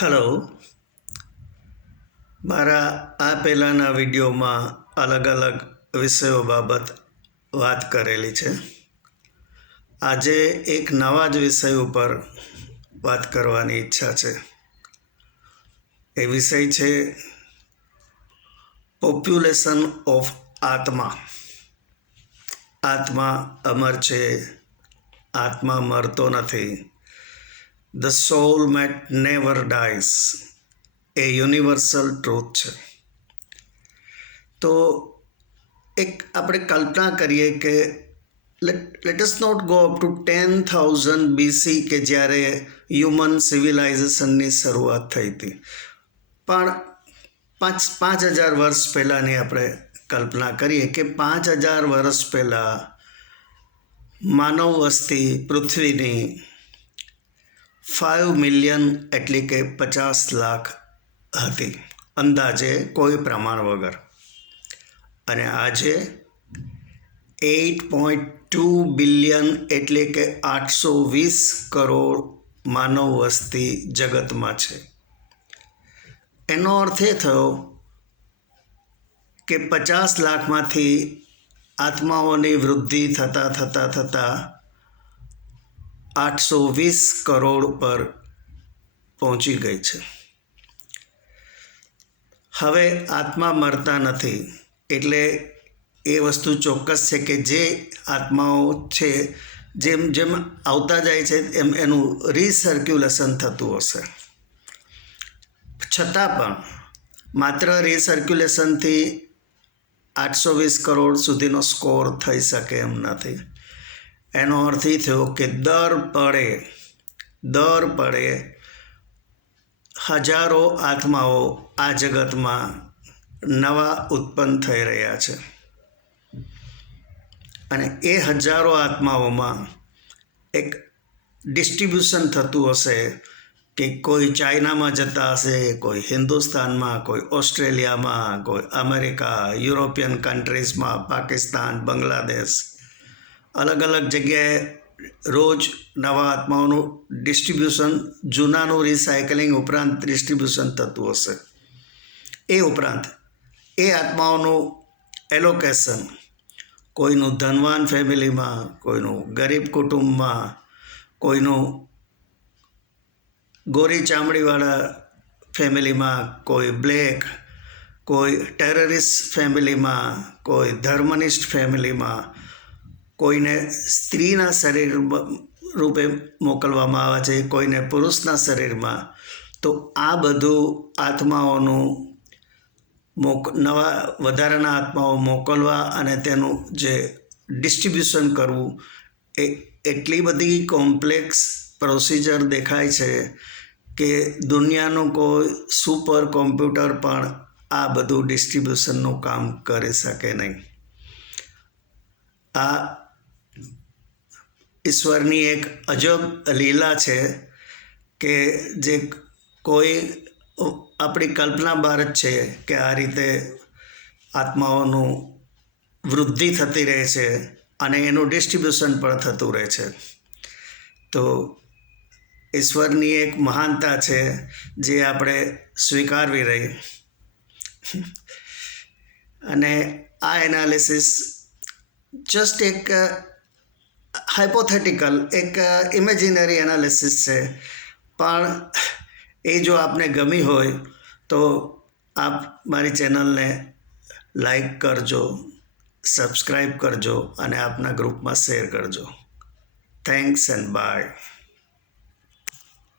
Hello. મારા આ પહેલાંના વિડીયોમાં અલગ અલગ વિષયો બાબત વાત કરેલી છે. આજે એક નવા જ વિષય ઉપર વાત કરવાની ઈચ્છા છે. એ વિષય છે પોપ્યુલેશન ઓફ આત્મા. આત્મા અમર છે, આત્મા મરતો નથી. The soul mate never dies a universal truth છે. તો એક આપણે કલ્પના કરીએ કે let us not go up to 10,000 BC કે જ્યારે હ્યુમન સિવિલાઇઝેશનની શરૂઆત થઈ હતી, પણ 5,000 વર્ષ પહેલાંની આપણે કલ્પના કરીએ કે 5,000 વર્ષ પહેલાં માનવ વસ્તી પૃથ્વીની 5 મિલિયન એટલે કે 50 લાખ હતી, અંદાજે કોઈ પ્રમાણ વગર. અને આજે 8.2 બિલિયન એટલે કે 820 કરોડ માનવ વસ્તી જગતમાં છે. એનો અર્થ એ થયો કે 50 લાખમાંથી આત્માઓની વૃદ્ધિ થતાં 820 કરોડ પર પહોંચી ગઈ છે. હવે આત્મા મરતા નથી, એટલે એ વસ્તુ ચોક્કસ છે કે જે આત્માઓ છે જેમ જેમ આવતા જાય છે એમ એનું રિસર્ક્યુલેશન થતું હશે. છતાં પણ માત્ર રિસર્ક્યુલેશનથી 820 કરોડ સુધીનો સ્કોર થઈ શકે એમ નથી. એનો અર્થ એ થયો કે દર પળે હજારો આત્માઓ આ જગતમાં નવા ઉત્પન્ન થઈ રહ્યા છે. અને એ હજારો આત્માઓમાં એક ડિસ્ટ્રીબ્યુશન થતું હશે કે કોઈ ચાઇનામાં જતા હશે, કોઈ હિન્દુસ્તાનમાં, કોઈ ઓસ્ટ્રેલિયામાં, કોઈ અમેરિકા, યુરોપિયન કન્ટ્રીઝમાં, પાકિસ્તાન, બાંગ્લાદેશ, અલગ અલગ જગ્યાએ રોજ નવા આત્માઓનું ડિસ્ટ્રીબ્યુશન, જૂનાનું રિસાયકલિંગ ઉપરાંત ડિસ્ટ્રીબ્યુશન થતું હશે. એ ઉપરાંત એ આત્માઓનું એલોકેશન કોઈનું ધનવાન ફેમિલીમાં, કોઈનું ગરીબ કુટુંબમાં, કોઈનું ગોરી ચામડીવાળા ફેમિલીમાં, કોઈ બ્લેક, કોઈ ટેરરિસ્ટ ફેમિલીમાં, કોઈ ધર્મનિષ્ઠ ફેમિલીમાં, કોઈને સ્ત્રીના શરીર રૂપે મોકલવામાં આવે છે, કોઈને પુરુષના શરીરમાં. તો આ બધું આત્માઓનું નવા વધારાના આત્માઓ મોકલવા અને તેનું જે ડિસ્ટ્રીબ્યુશન કરવું, એ એટલી બધી કોમ્પ્લેક્સ પ્રોસિજર દેખાય છે કે દુનિયાનું કોઈ સુપર કોમ્પ્યુટર પણ આ બધું ડિસ્ટ્રીબ્યુશનનું કામ કરી શકે નહીં. આ ઈશ્વરની એક અજબ લીલા છે કે જે કોઈ આપણી કલ્પના બહાર જ છે કે આ રીતે આત્માઓનું વૃદ્ધિ થતી રહે છે અને એનું ડિસ્ટ્રીબ્યુશન પણ થતું રહે છે. તો ઈશ્વરની એક મહાનતા છે જે આપણે સ્વીકારવી રહી. અને આ એનાલિસિસ જસ્ટ એક હાઇપોથેટિકલ, એક ઇમેજિનરી એનાલિસિસ છે. પણ એ જો આપને ગમી હોય તો આપ મારી ચેનલને લાઈક કરજો, સબસ્ક્રાઈબ કરજો અને આપના ગ્રુપમાં શેર કરજો. Thanks and by.